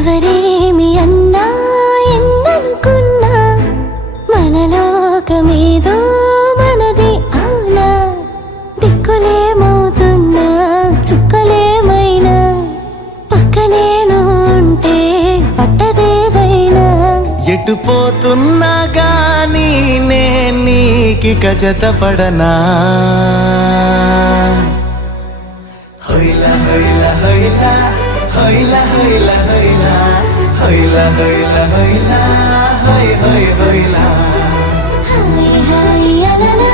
ఎవరేమి అన్నా ఎన్ననుకున్నా మనలోకమేదో మనది అవునా దిక్కులేమవుతున్నా చుక్కలేమైనా పక్కనేను ఉంటే పట్టదేదైనా ఎటు పోతున్నా గానీ నీకిక జతపడనా హొయ్లా హొయ్లా హొయ్లా హొయ్లా హొయ్లా హొయ్లా హొయ్లా హొయ్లా హొయ్లా హొయ్ హొయ్ హొయ్లా హాయ్ హాయ్ అననా